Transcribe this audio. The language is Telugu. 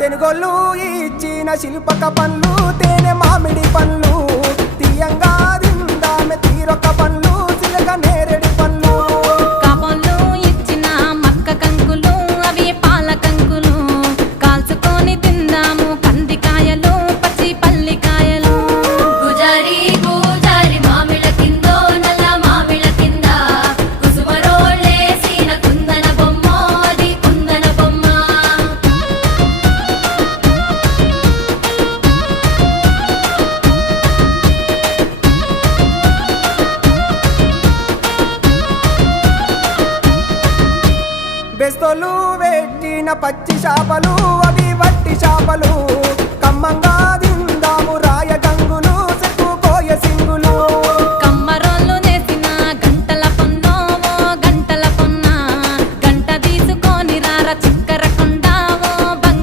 తెనుగోళ్ళు ఇచ్చిన శిల్పక పండ్లు తేనె మామిడి పండ్లు తీయంగా దిందామె తీరొక్క పండ్లు చిలక నేరేడు పండ్లు కాపోళ్ళు ఇచ్చిన మక్క కంకులు అవి పాల కంకులు కాల్చుకొని తిందాము కందికాయలు పచ్చి పల్లికాయలు గుజారి గుజారి మామిళ్ళ కిందో నల్ల మామిళ్ళ కింద కుసుమరోళ్ళేసిన కుందన బొమ్మ అది కుందన బొమ్మ బెస్తోలు పెట్టిన పచ్చి చేపలు అవి వట్టి చేపలు